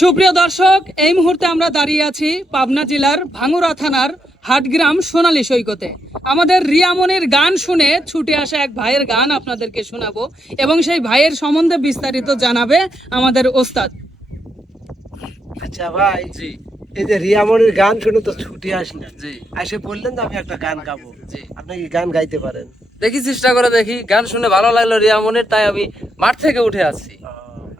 সুপ্রিয় দর্শক এই মুহূর্তে আমরা দাঁড়িয়ে আছি পাবনা জেলার ভাঙ্গুরা থানার হাটগ্রাম সোনালী সৈকতে। আমাদের রিয়ামনির গান শুনে ছুটে আসা এক ভাইয়ের গান আপনাদেরকে শোনাবো এবং সেই ভাইয়ের সম্বন্ধে বিস্তারিত জানাবে আমাদের ওস্তাদ। আচ্ছা ভাই জি। এই যে রিয়ামনির গান শুনে তো ছুটি আসলেন জি। এসে বললেন যে আমি একটা গান গাবো। জি। আপনি কি গান গাইতে পারেন? দেখি চেষ্টা করে দেখি। গান শুনে ভালো লাগল রিয়া মনের তাই আমি মাঠ থেকে উঠে আসছি।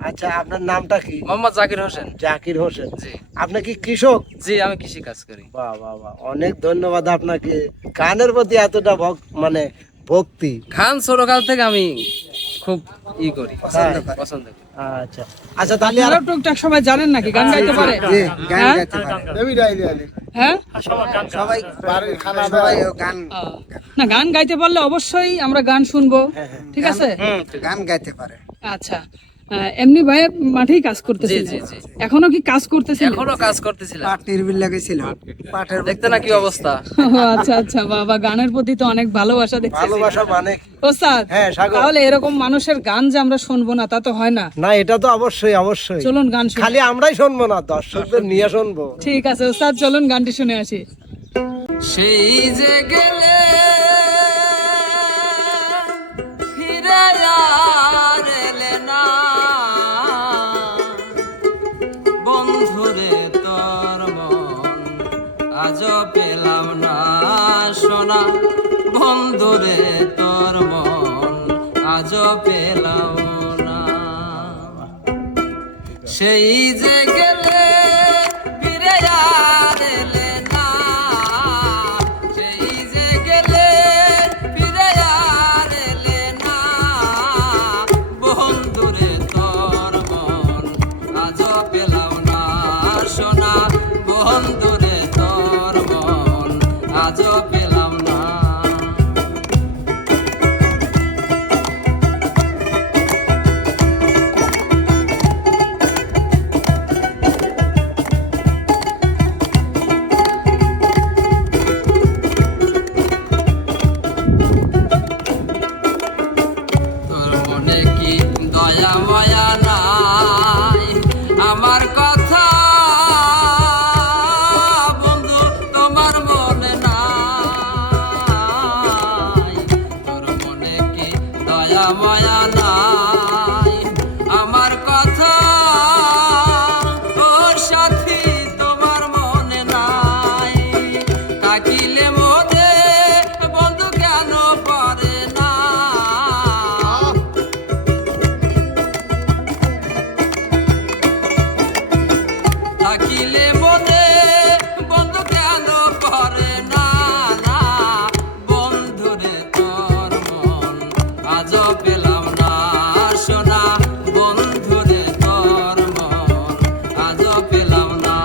আচ্ছা আপনার নামটা কি? মোহাম্মদ জাকির হোসেন। জাকির হোসেন। জি। আপনি কি কৃষক? জি আমি কৃষি কাজ করি। বাহ বাহ বাহ। অনেক ধন্যবাদ আপনাকে। গানের প্রতি এতটা ভক- মানে ভক্তি। গান ছোটকাল থেকে আমি খুব ই করি পছন্দ করি, পছন্দ করি। আচ্ছা। আচ্ছা তাহলে আর টুকটাক সবাই জানেন নাকি? গান গাইতে পারে? হ্যাঁ? হ্যাঁ? সবাই সবাই গান না গান গাইতে পারলে অবশ্যই আমরা গান শুনব। ঠিক আছে? গান গাইতে পারে। আচ্ছা। এমনি ভাই মাঠেই কাজ জি এখনও কি কাজ করতেছেন এখনও কাজ করতেছিলাম। পাট নির্বিল লাগেছিল পাটের দেখতে না কি অবস্থা? আচ্ছা আচ্ছা বাবা গানের প্রতি তো অনেক ভালোবাসা দেখছি ভালোবাসা মানে ওস্তাদ হ্যাঁ সাগর। তাহলে এরকম মানুষের গান যে আমরা শুনব না তা তো হয় না। না এটা তো অবশ্যই অবশ্যই। চলুন গান শুনি। খালি আমরাই শুনব না দর্শকদের নিয়ে শুনব। ঠিক আছে ওস্তাদ চলুন গানটি শুনে আসি। সেই যে গেলে আজ পেলাম সেই যে গেলে ফিরে না। সেই যে গেলে ফিরে আর এলে তোর মন আজ পেলাম না। সোনা, বন্ধুরে তোর মন আজ পেলাম আমার পেলাম না সোনা। বন্ধুরে তোর মন আজ পেলাম না।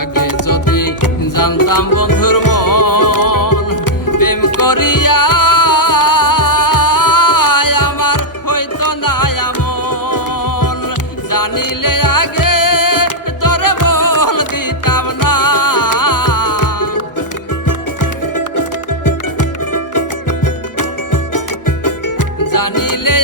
আগে যদি জানতাম বন্ধুর জানিলে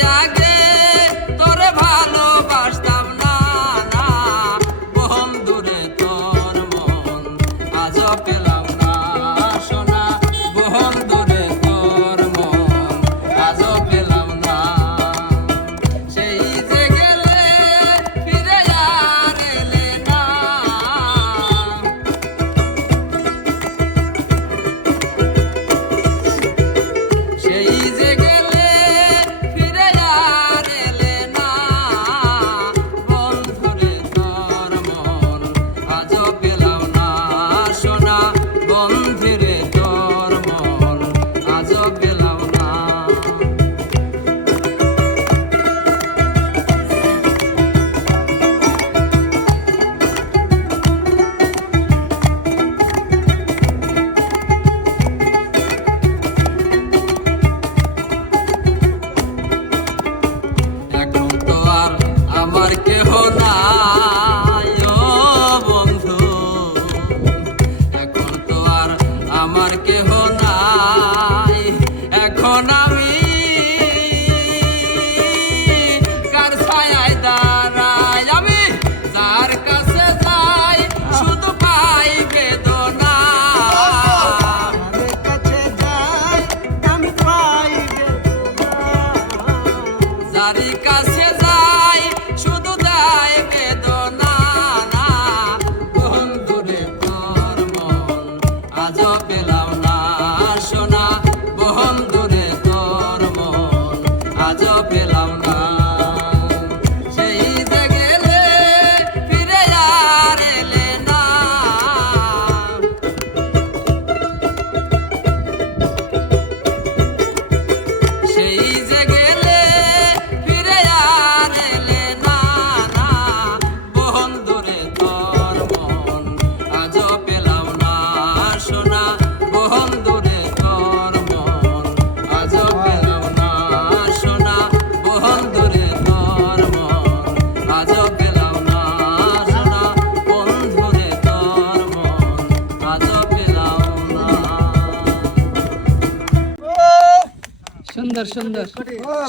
সুন্দর সুন্দর।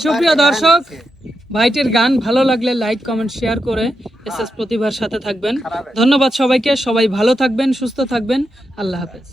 সুপ্রিয় দর্শক ভাইটির গান ভালো লাগলে লাইক কমেন্ট শেয়ার করে এস এস প্রতিভার সাথে থাকবেন। ধন্যবাদ সবাইকে সবাই ভালো থাকবেন সুস্থ থাকবেন। আল্লাহ হাফেজ।